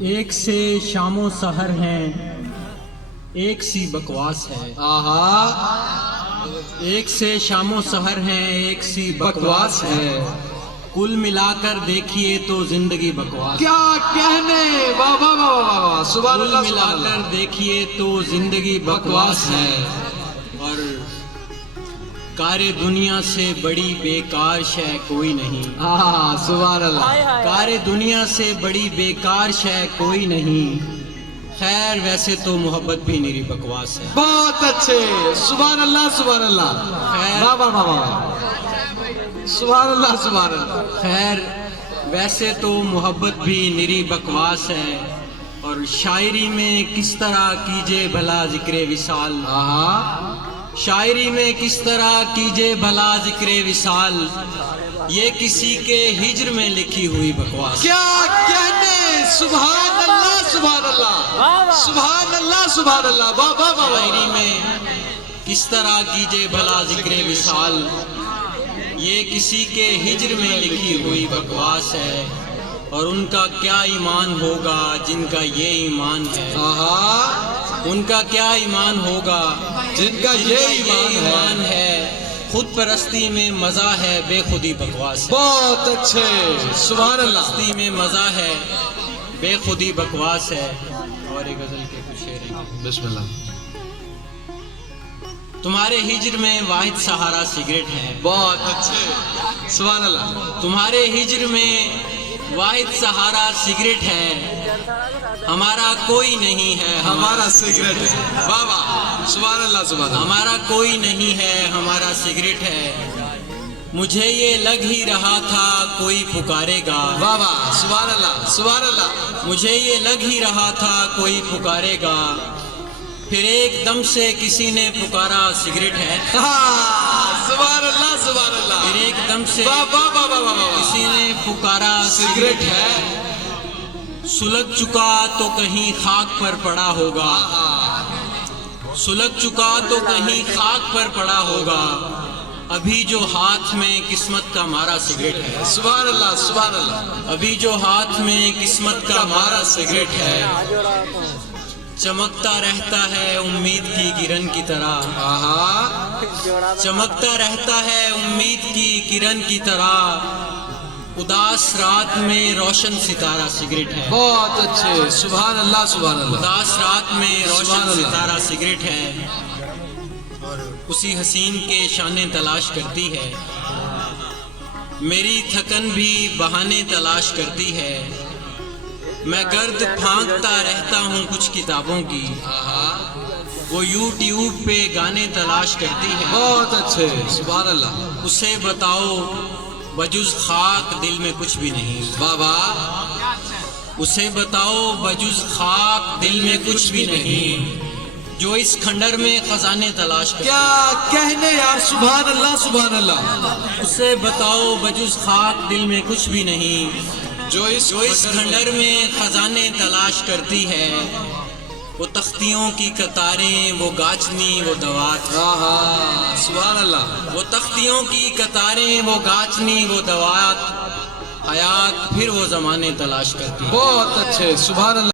ایک سے شام و سحر ہیں، ایک سی بکواس ہے۔ ایک سے شام و سحر ہیں، ایک سی بکواس ہے۔ کل ملا کر دیکھیے تو زندگی بکواس، کیا کہنے، واہ واہ واہ واہ واہ، سبحان کل اللہ ملا سبحان کر اللہ، دیکھیے تو زندگی بکواس ہے۔ اور کار دنیا سے بڑی بیکار شے کوئی نہیں، سبحان اللہ، کار دنیا سے بڑی بیکار شے کوئی نہیں۔ خیر ویسے تو محبت بھی نیری بکواس ہے۔ بہت اچھے، سبحان اللہ سبحان اللہ، خیر واہ واہ واہ واہ، سبحان اللہ سبحان اللہ، خیر ویسے تو محبت بھی نیری بکواس ہے۔ اور شاعری میں کس طرح کیجے بھلا ذکر وصال، شاعری میں کس طرح کیجے بھلا ذکر وصال، یہ کسی کے ہجر میں لکھی ہوئی بکواس۔ کیا کہنے، سبحان اللہ سبحان اللہ، سبحان اللہ سبحان اللہ، واہ واہ واہ واہ، شاعری میں کس طرح کیجے بھلا ذکر وصال، یہ کسی کے ہجر میں لکھی ہوئی بکواس ہے۔ اور ان کا کیا ایمان ہوگا جن کا یہ ایمان ہے، ان کا کیا ایمان ہوگا جن کا یہ ایمان ہے۔ خود پرستی میں مزہ ہے، بے خودی بکواس ہے۔ بہت اچھے، سبحان اللہ، پرستی میں مزہ ہے، بے خودی بکواس ہے۔ اور ایک غزل کے کچھ شعر ہیں۔ بسم اللہ، تمہارے ہجر میں واحد سہارا سگریٹ ہے، بہت اچھے، سبحان اللہ، تمہارے ہجر میں واحد سہارا سگریٹ ہے، ہمارا کوئی نہیں ہے، ہمارا سگریٹ ہے، واہ واہ، سبحان اللہ سبحان اللہ، ہمارا کوئی نہیں ہے، ہمارا سگریٹ ہے۔ مجھے یہ لگ ہی رہا تھا کوئی پکارے گا، واہ واہ، سبحان اللہ سبحان اللہ، مجھے یہ لگ ہی رہا تھا کوئی پکارے گا، پھر ایک دم سے کسی نے پکارا سگریٹ ہے، سبحان اللہ سبحان اللہ، پھر ایک دم سے واہ واہ واہ واہ واہ، کسی نے پکارا سگریٹ ہے، سلگ چکا تو کہیں خاک پر پڑا ہوگا، سلگ چکا تو کہیں خاک پر پڑا ہوگا، ابھی جو ہاتھ میں قسمت کا مارا سگریٹ ہے، سبحان اللہ سبحان اللہ، ابھی جو ہاتھ میں قسمت کا مارا سگریٹ ہے، چمکتا رہتا ہے امید کی کرن کی طرح، چمکتا رہتا ہے امید کی کرن کی طرح، اداس رات میں روشن ستارہ سگریٹ ہے، بہت اچھے، سبحان اللہ سبحان اللہ، اداس رات میں سبحان روشن اللہ، ستارہ سگریٹ ہے۔ اور اسی حسین کے شانے تلاش کرتی ہے، میری تھکن بھی بہانے تلاش کرتی ہے، میں گرد پھانکتا رہتا ہوں کچھ کتابوں کی، وہ یوٹیوب پہ گانے تلاش کرتی ہے، بہت اچھے، سبحان اللہ، اسے بتاؤ بجز خاک دل میں کچھ بھی نہیں، بابا، اسے بتاؤ بجز خاک دل میں کچھ بھی نہیں، جو اس کھنڈر میں خزانے تلاش کرتی ہے، کیا کہنے یار، سبحان اللہ سبحان اللہ، اسے بتاؤ بجز خاک دل میں کچھ بھی نہیں، جو اس کھنڈر میں خزانے تلاش کرتی ہے، وہ تختیوں کی قطاریں، وہ گاچنی، وہ دوات، سبحان اللہ، وہ تختیوں کی قطاریں، وہ گاچنی، وہ دوات، حیات پھر وہ زمانے تلاش کرتی ہے۔ بہت اچھے، سبحان اللہ۔